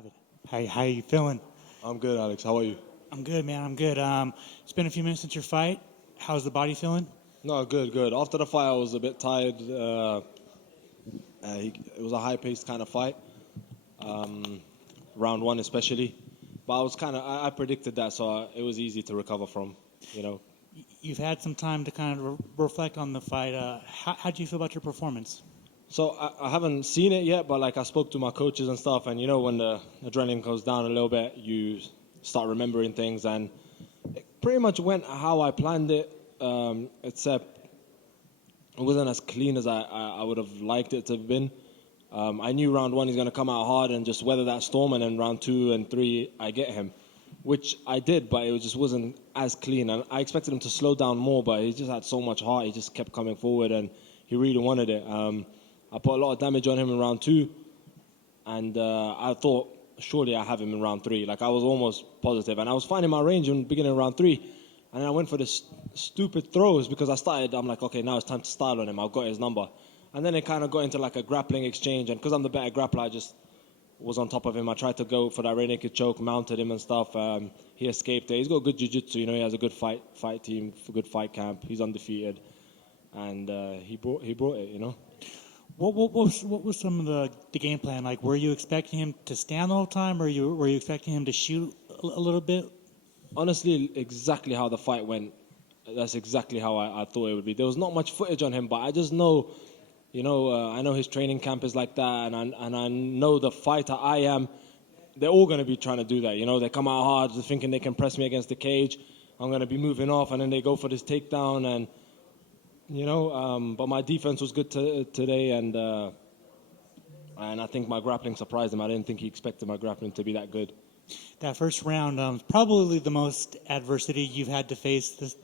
Javid. How you feeling? I'm good, Alex. How are you? I'm good, man. I'm good. It's been a few minutes since your fight. How's the body feeling? No, good, good. After the fight, I was a bit tired. It was a high-paced kind of fight, round one especially. But I predicted that, so it was easy to recover from, you know. You've had some time to kind of reflect on the fight. How do you feel about your performance? So I haven't seen it yet, but like I spoke to my coaches and stuff, and you know when the adrenaline goes down a little bit, you start remembering things, and it pretty much went how I planned it, except it wasn't as clean as I would have liked it to have been. I knew round one he's going to come out hard and just weather that storm, and then round two and three I get him, which I did, but it just wasn't as clean. And I expected him to slow down more, but he just had so much heart. He just kept coming forward, and he really wanted it. I put a lot of damage on him in round two, and I thought surely I have him in round three. Like I was almost positive, and I was finding my range in the beginning of round three, and then I went for this stupid throws because I'm like, okay, now it's time to style on him. I've got his number. And then it kind of got into like a grappling exchange, and because I'm the better grappler, I just was on top of him. I tried to go for that rear naked choke, mounted him and stuff. He escaped it. He's got good jiu-jitsu, you know. He has a good fight team, good fight camp. He's undefeated, and he brought it, you know. What was some of the game plan like? Were you expecting him to stand the whole time, or were you expecting him to shoot a little bit? Honestly, exactly how the fight went. That's exactly how I thought it would be. There was not much footage on him, but I just know, you know, I know his training camp is like that, and I know the fighter I am. They're all going to be trying to do that. You know, they come out hard, they're thinking they can press me against the cage. I'm going to be moving off, and then they go for this takedown, and you know. But my defense was good today, and I think my grappling surprised him. I didn't think he expected my grappling to be that good. That first round, probably the most adversity you've had to face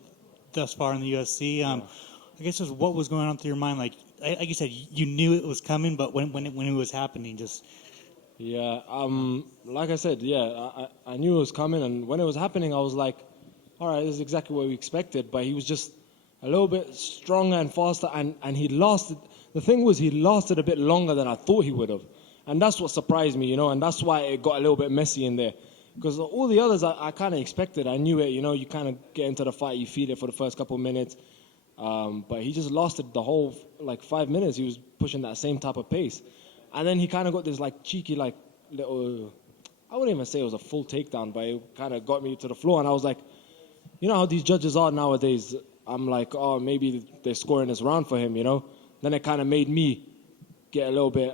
thus far in the UFC. Yeah. I guess just what was going on through your mind? Like you said, you knew it was coming, but when it was happening, just Yeah, like I said, yeah, I knew it was coming, and when it was happening, I was like, all right, this is exactly what we expected, but he was just a little bit stronger and faster, and he lasted. The thing was, he lasted a bit longer than I thought he would have, and that's what surprised me, you know, and that's why it got a little bit messy in there, because all the others I kind of expected. I knew it, you know, you kind of get into the fight, you feel it for the first couple of minutes, but he just lasted the whole, like, 5 minutes. He was pushing that same type of pace. And then he kind of got this, like, cheeky, like, little, I wouldn't even say it was a full takedown, but it kind of got me to the floor. And I was like, you know how these judges are nowadays? I'm like, oh, maybe they're scoring this round for him, you know? Then it kind of made me get a little bit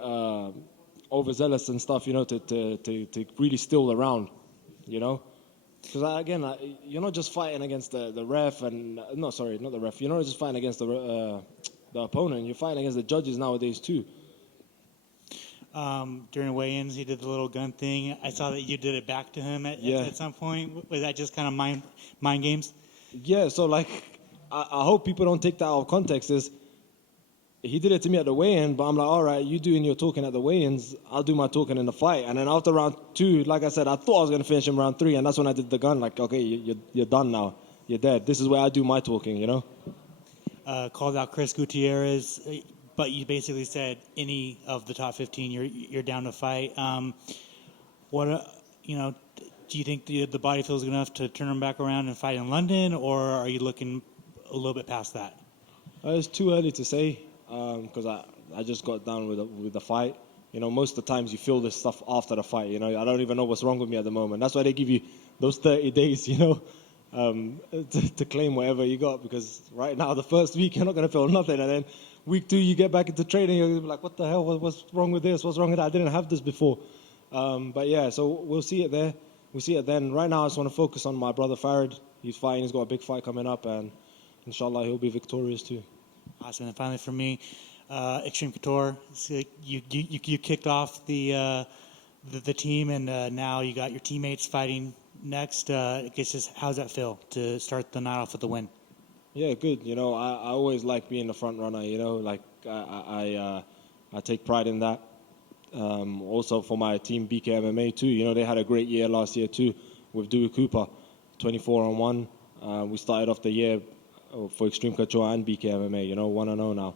overzealous and stuff, you know, to really steal the round, you know? Because, again, you're not just fighting against the ref and... No, sorry, not the ref. You're not just fighting against the opponent. You're fighting against the judges nowadays, too. during the weigh-ins, he did the little gun thing. I saw that you did it back to him at some point. Was that just kind of mind games? Yeah, so, like, I hope people don't take that out of context. He did it to me at the weigh-in, but I'm like, all right, you doing your talking at the weigh-ins, I'll do my talking in the fight. And then after round two, like I said, I thought I was going to finish him round three, and that's when I did the gun. Like, okay, you're done now. You're dead. This is where I do my talking, you know? Called out Chris Gutierrez, but you basically said any of the top 15, you're down to fight. Do you think the body feels good enough to turn him back around and fight in London, or are you looking a little bit past that? It's too early to say. Because I just got down with the fight. You know, most of the times you feel this stuff after the fight. You know, I don't even know what's wrong with me at the moment. That's why they give you those 30 days, you know, to claim whatever you got. Because right now, the first week, you're not going to feel nothing. And then week two, you get back into training, you're like, what the hell? What's wrong with this? What's wrong with that? I didn't have this before. But yeah, so we'll see it there. We'll see it then. Right now, I just want to focus on my brother Farid. He's fighting. He's got a big fight coming up. And inshallah, he'll be victorious too. Awesome. And finally, for me, Extreme Couture. So you kicked off the team, and now you got your teammates fighting next. I guess just how's that feel to start the night off with a win? Yeah, good. You know, I always like being the front runner. You know, like I take pride in that. Also for my team BK MMA too. You know, they had a great year last year too with Dewey Cooper, 24-1. We started off the year for Extreme Couture and BK MMA, you know, 1-0 now.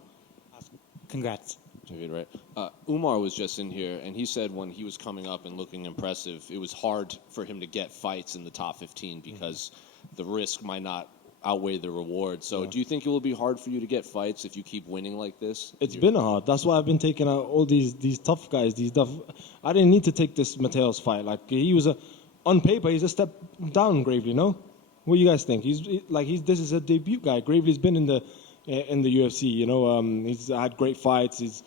Awesome. Congrats. Javid, right? Umar was just in here, and he said when he was coming up and looking impressive, it was hard for him to get fights in the top 15 because the risk might not outweigh the reward. So do you think it will be hard for you to get fights if you keep winning like this? It's been hard. That's why I've been taking out all these tough guys. I didn't need to take this Mateos fight. Like he was on paper, he's a step down, Gravely. No, what do you guys think? This is a debut guy. Gravely's been in the UFC. You know, he's had great fights. He's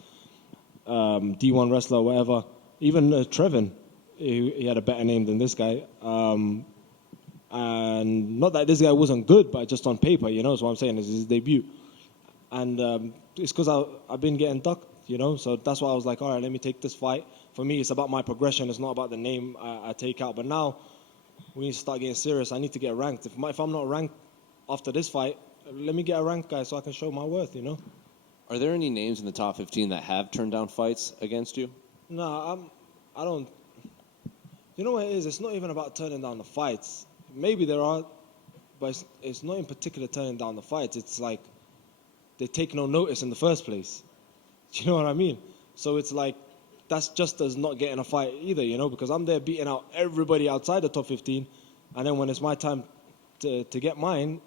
D1 wrestler, whatever. Even Trevin, he had a better name than this guy. And not that this guy wasn't good, but just on paper, you know, is what I'm saying. This is his debut. And it's because I've been getting ducked, you know, so that's why I was like, all right, let me take this fight. For me, it's about my progression. It's not about the name I take out. But now we need to start getting serious. I need to get ranked. If I'm not ranked after this fight, let me get a ranked guy so I can show my worth, you know. Are there any names in the top 15 that have turned down fights against you? No, I don't. You know what it is? It's not even about turning down the fights. Maybe there are, but it's not in particular turning down the fights. It's like they take no notice in the first place. Do you know what I mean? So it's like that's just as not getting a fight either, you know, because I'm there beating out everybody outside the top 15, and then when it's my time to get mine,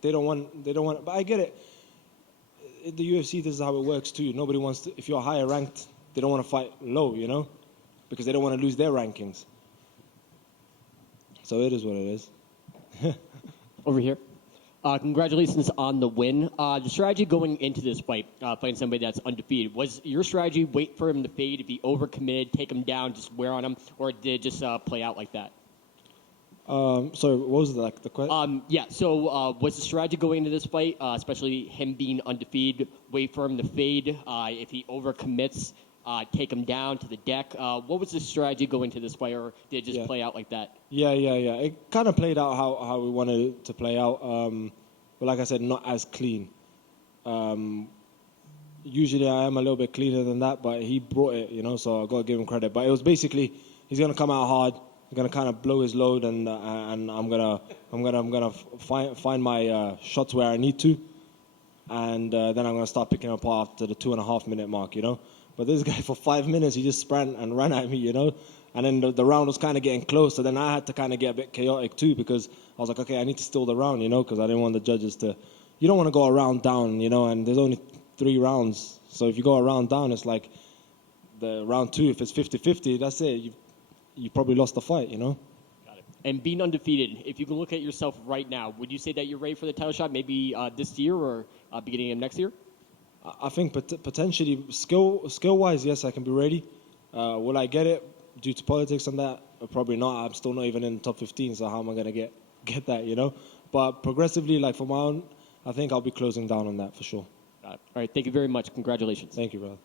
they don't want. But I get it. In the UFC, this is how it works too. Nobody wants to. If you're higher ranked, they don't want to fight low, you know, because they don't want to lose their rankings. So it is what it is. Over here. Congratulations on the win. The strategy going into this fight, fighting somebody that's undefeated, was your strategy wait for him to fade, if he overcommitted, take him down, just wear on him, or did it just play out like that? Sorry, what was the question? Was the strategy going into this fight, especially him being undefeated, wait for him to fade, if he overcommits, take him down to the deck? What was the strategy going to this fight, or did it just play out like that? Yeah. It kind of played out how we wanted it to play out. But like I said, not as clean. Usually I am a little bit cleaner than that, but he brought it, you know, so I got to give him credit. But it was basically, he's going to come out hard. I'm going to kind of blow his load, and I'm gonna find my shots where I need to, and then I'm going to start picking him apart after the 2.5 minute mark, you know. But this guy, for 5 minutes, he just sprang and ran at me, you know. And then the round was kind of getting close, so then I had to kind of get a bit chaotic too, because I was like, okay, I need to steal the round, you know, because I didn't want the judges to. You don't want to go a round down, you know, and there's only 3 rounds. So if you go a round down, it's like the round 2, if it's 50-50, that's it. You probably lost the fight, you know. Got it. And being undefeated, if you can look at yourself right now, would you say that you're ready for the title shot, maybe this year or beginning of next year? I think potentially skill-wise, yes, I can be ready. Will I get it due to politics and that? Probably not. I'm still not even in the top 15, so how am I going to get that, you know? But progressively, like for my own, I think I'll be closing down on that for sure. Got it. All right, thank you very much. Congratulations. Thank you, brother.